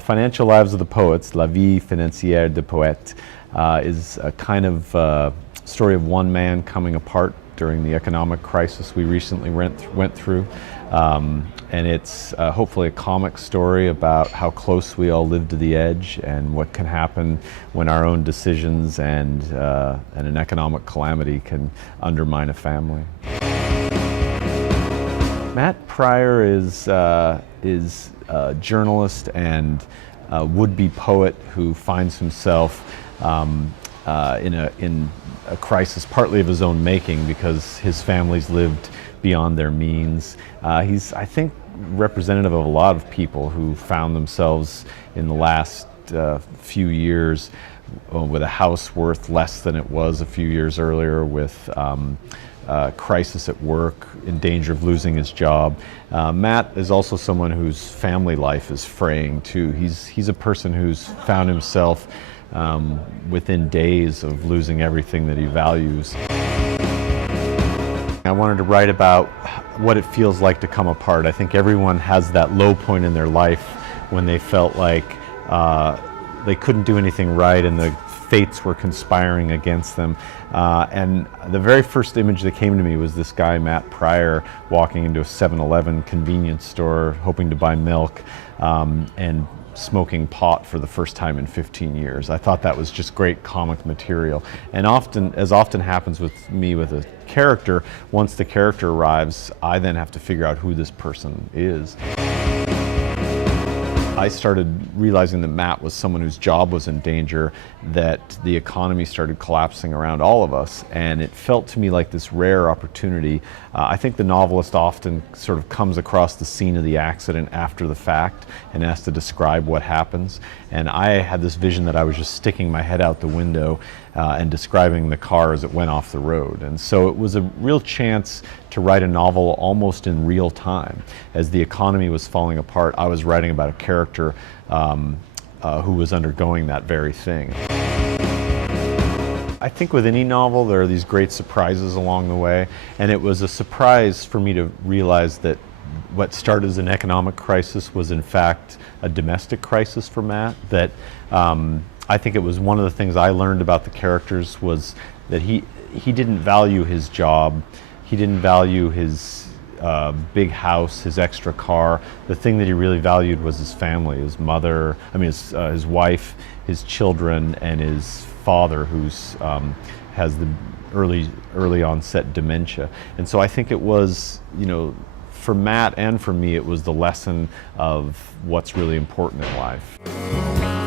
The Financial Lives of the Poets, La Vie financière des poètes, is a kind of story of one man coming apart during the economic crisis we recently went through. And it's hopefully a comic story about how close we all live to the edge and what can happen when our own decisions and an economic calamity can undermine a family. Matt Pryor is a journalist and would-be poet who finds himself in a crisis partly of his own making because his family's lived beyond their means. He's, I think, representative of a lot of people who found themselves in the last few years with a house worth less than it was a few years earlier, with crisis at work, in danger of losing his job. Matt is also someone whose family life is fraying too. He's a person who's found himself within days of losing everything that he values. I wanted to write about what it feels like to come apart. I think everyone has that low point in their life when they felt like they couldn't do anything right and the fates were conspiring against them. And the very first image that came to me was this guy, Matt Pryor, walking into a 7-Eleven convenience store hoping to buy milk and smoking pot for the first time in 15 years. I thought that was just great comic material. And often, as often happens with me with a character, once the character arrives, I then have to figure out who this person is. I started realizing that Matt was someone whose job was in danger, that the economy started collapsing around all of us, and it felt to me like this rare opportunity. I think the novelist often sort of comes across the scene of the accident after the fact and has to describe what happens. And I had this vision that I was just sticking my head out the window and describing the car as it went off the road. And so it was a real chance to write a novel almost in real time. As the economy was falling apart, I was writing about a character who was undergoing that very thing. I think with any novel there are these great surprises along the way, and it was a surprise for me to realize that what started as an economic crisis was in fact a domestic crisis for Matt. That I think it was one of the things I learned about the characters was that he didn't value his job, he didn't value his big house, his extra car. The thing that he really valued was his family, his mother, his wife, his children, and his father, who's has the early onset dementia. And so I think it was, for Matt and for me, it was the lesson of what's really important in life.